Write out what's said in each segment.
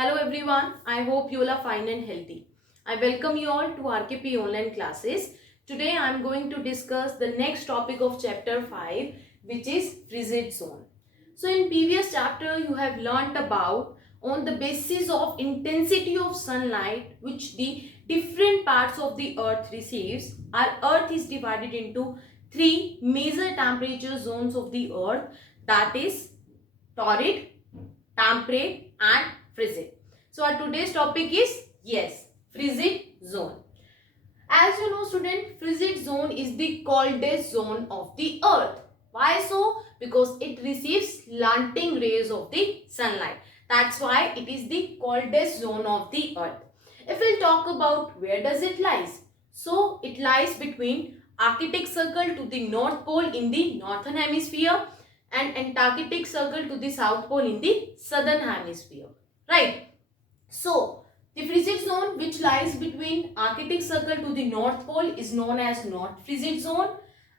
Hello everyone, I hope you all are fine and healthy. I welcome you all to RKP online classes. Today I am going to discuss the next topic of chapter 5, which is frigid zone. So in previous chapter you have learnt about on the basis of intensity of sunlight which the different parts of the earth receives. Our earth is divided into three major temperature zones of the earth, that is torrid, temperate and frigid. So our today's topic is frigid zone. As you know student, frigid zone is the coldest zone of the earth. Why so? Because it receives slanting rays of the sunlight. That's why it is the coldest zone of the earth. If we'll talk about where does it lies? So it lies between Arctic Circle to the North Pole in the northern hemisphere and Antarctic Circle to the South Pole in the southern hemisphere. Right. So the frigid zone which lies between Arctic Circle to the North Pole is known as North Frigid Zone,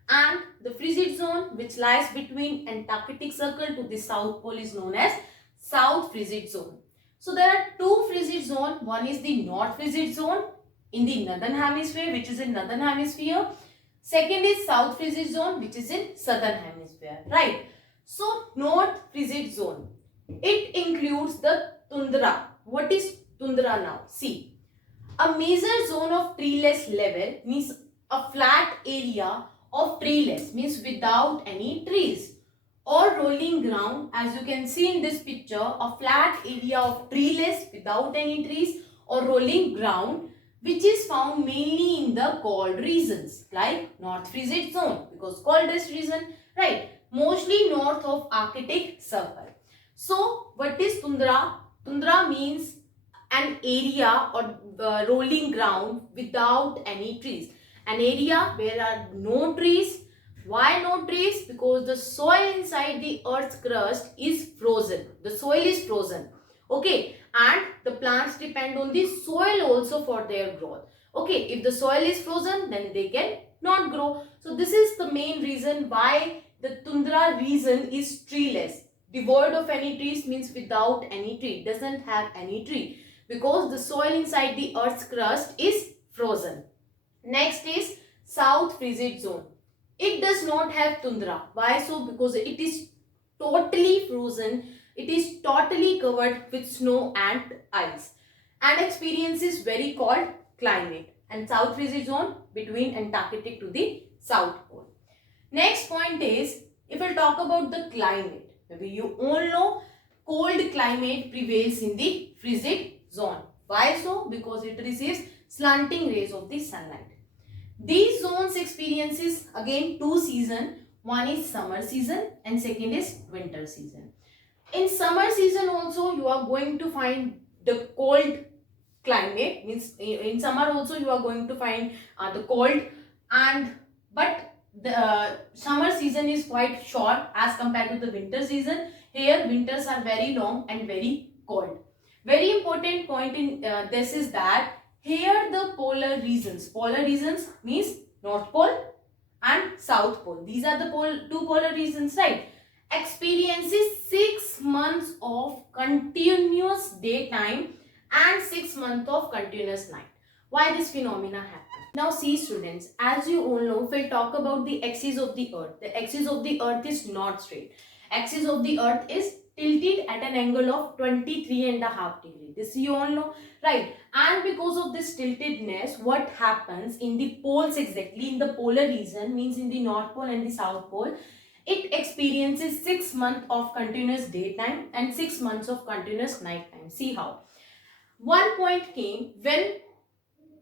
and the frigid zone which lies between Antarctic Circle to the South Pole is known as South Frigid Zone. So there are two frigid zones. One is the North Frigid Zone in the northern hemisphere, which is in northern hemisphere. Second is South Frigid Zone, which is in southern hemisphere. Right. So North Frigid Zone, it includes the tundra. What is tundra now? See, a major zone of treeless level means a flat area of treeless, means without any trees, or rolling ground. As you can see in this picture, a flat area of treeless without any trees or rolling ground, which is found mainly in the cold regions like North Frigid Zone, because coldest region, right? Mostly north of Arctic Circle. So what is tundra? Tundra means an area or rolling ground without any trees. An area where there are no trees. Why no trees? Because the soil inside the earth's crust is frozen. The soil is frozen. Okay. And the plants depend on the soil also for their growth. Okay. If the soil is frozen, then they can not grow. So this is the main reason why the tundra region is treeless. Devoid of any trees means without any tree, doesn't have any tree, because the soil inside the earth's crust is frozen. Next is South Frigid Zone. It does not have tundra. Why so? Because it is totally frozen. It is totally covered with snow and ice and experiences very cold climate. And South Frigid Zone between Antarctic to the South Pole. Next point is, if we talk about the climate, maybe you all know cold climate prevails in the frigid zone. Why so? Because it receives slanting rays of the sunlight. These zones experiences again two seasons. One is summer season and second is winter season. In summer season also you are going to find the cold climate, means in summer also you are going to find the cold, and but the summer season is quite short as compared to the winter season. Here winters are very long and very cold. Very important point in this is that here the polar regions means North Pole and South Pole. These are the two polar regions, right? Experiences 6 months of continuous daytime and 6 months of continuous night. Why this phenomena happens? Now see students, as you all know, we'll talk about the axis of the earth. The axis of the earth is not straight. Axis of the earth is tilted at an angle of 23.5 degrees. This you all know, right? And because of this tiltedness, what happens in the poles exactly, in the polar region, means in the North Pole and the South Pole, it experiences 6 months of continuous daytime and 6 months of continuous nighttime. See how? One point came when,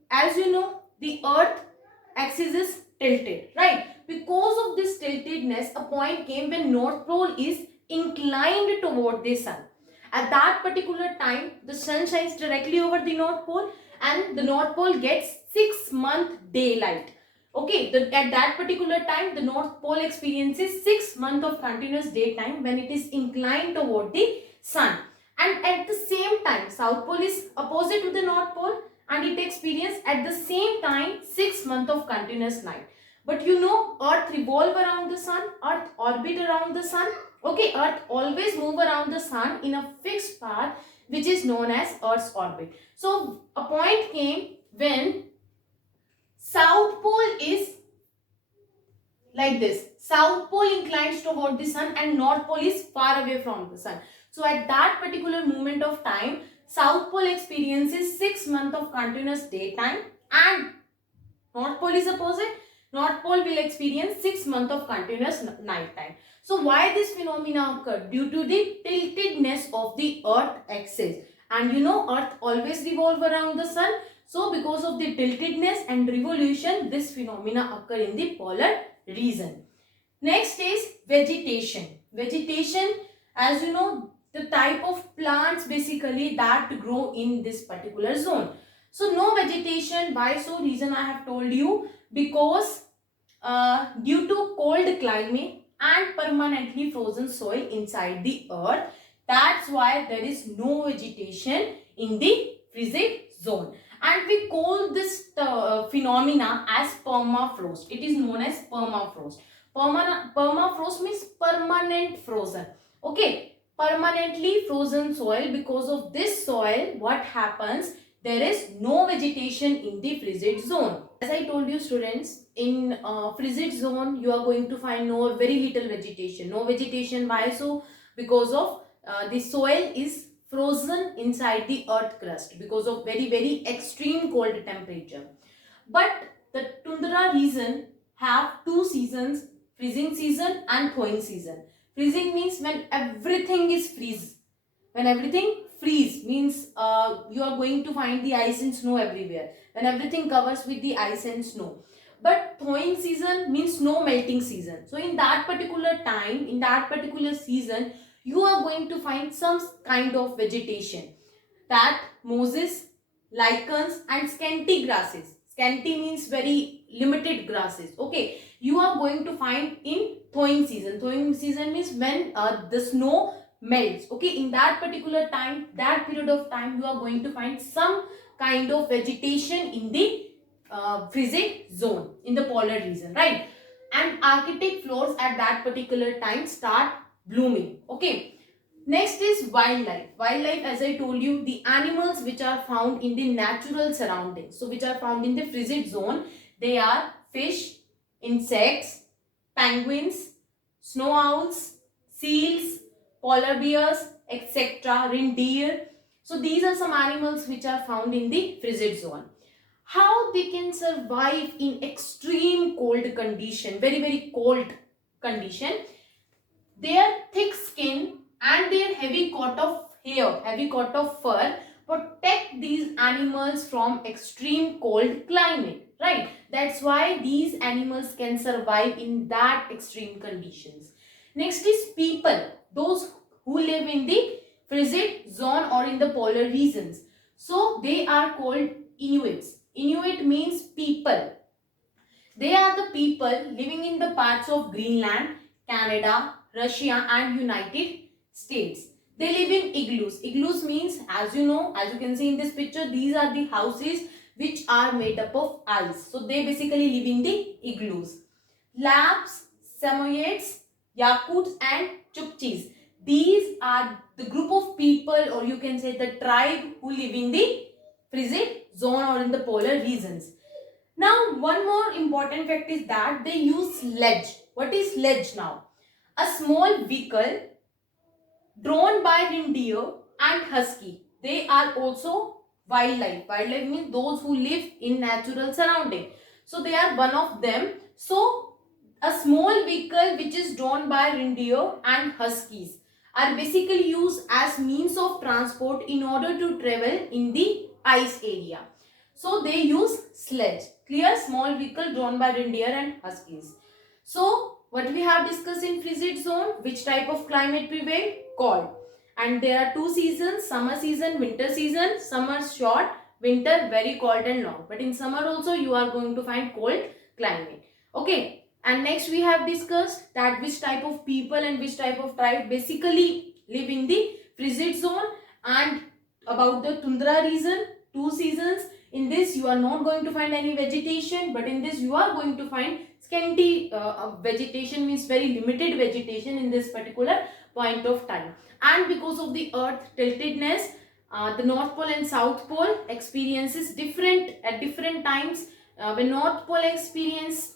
as you know, the earth axis is tilted, right? Because of this tiltedness, a point came when North Pole is inclined toward the sun. At that particular time, the sun shines directly over the North Pole and the North Pole gets 6 month daylight. Okay, at that particular time, the North Pole experiences 6 months of continuous daytime when it is inclined toward the sun. And at the same time, South Pole is opposite to the North Pole and it experiences at the same time 6 months of continuous night. But you know, Earth revolve around the sun, Earth orbit around the sun. Okay, Earth always move around the sun in a fixed path. which is known as Earth's orbit. So a point came when South Pole is like this. South Pole inclines toward the sun and North Pole is far away from the sun. So at that particular moment of time, South Pole experiences 6 months of continuous daytime and North Pole is opposite. North Pole will experience 6 months of continuous night time. So why this phenomena occurred? Due to the tiltedness of the Earth axis. And you know, Earth always revolve around the sun. So because of the tiltedness and revolution, this phenomena occur in the polar region. Next is vegetation. Vegetation, as you know, the type of plants basically that grow in this particular zone. So no vegetation. Why so? Reason I have told you, because due to cold climate and permanently frozen soil inside the earth, that's why there is no vegetation in the frigid zone. And we call this phenomena as permafrost. It is known as permafrost. Permafrost means permanent frozen. Okay, permanently frozen soil. Because of this soil, what happens? There is no vegetation in the frigid zone. As I told you students, in frigid zone you are going to find very little vegetation. No vegetation. Why so? Because of the soil is frozen inside the earth crust because of very extreme cold temperature. But the tundra region have two seasons, freezing season and thawing season. Freezing means when everything is freeze. When everything freeze means you are going to find the ice and snow everywhere. When everything covers with the ice and snow. But thawing season means snow melting season. So in that particular time, in that particular season, you are going to find some kind of vegetation, that mosses, lichens and scanty grasses. Scanty means very limited grasses. Okay, you are going to find in thawing season. Thawing season means when the snow melts. Okay, in that particular time, that period of time, you are going to find some kind of vegetation in the frigid zone, in the polar region, right? And arctic flowers at that particular time start blooming. Okay, next is wildlife. Wildlife, as I told you, the animals which are found in the natural surroundings, so which are found in the frigid zone, they are fish, insects, penguins, snow owls, seals, polar bears, etc., reindeer. So these are some animals which are found in the frigid zone. How they can survive in extreme cold condition, very cold condition? Their thick skin and their heavy coat of hair, heavy coat of fur protect these animals from extreme cold climate, right? That's why these animals can survive in that extreme conditions. Next is people, those who live in the frigid zone or in the polar regions. So they are called Inuits. Inuit means people. They are the people living in the parts of Greenland, Canada, Russia and United States. They live in igloos. Igloos means, as you know, as you can see in this picture, these are the houses which are made up of ice. So they basically live in the igloos. Lapps, Samoyeds, Yakuts and Chukchis. These are the group of people, or you can say the tribe, who live in the frigid zone or in the polar regions. Now, one more important fact is that they use sledge. What is sledge now? A small vehicle drawn by reindeer and husky. They are also wildlife. Wildlife means those who live in natural surrounding. So they are one of them. So a small vehicle which is drawn by reindeer and huskies are basically used as means of transport in order to travel in the ice area. So they use sledge. Clear? Small vehicle drawn by reindeer and huskies. So what we have discussed in frigid zone, which type of climate prevail? Cold. And there are two seasons, summer season, winter season. Summer short, winter very cold and long. But in summer also you are going to find cold climate. Okay. And next we have discussed that which type of people and which type of tribe basically live in the frigid zone, and about the tundra region, two seasons. In this you are not going to find any vegetation, but in this you are going to find scanty vegetation, means very limited vegetation in this particular point of time. And because of the earth tiltedness, The North Pole and South Pole experiences different at different times. When North Pole experience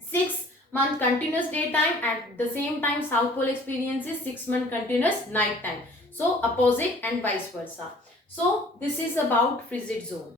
6 month continuous daytime, at the same time South Pole experiences 6 month continuous night time. So opposite and vice versa. So this is about frigid zone.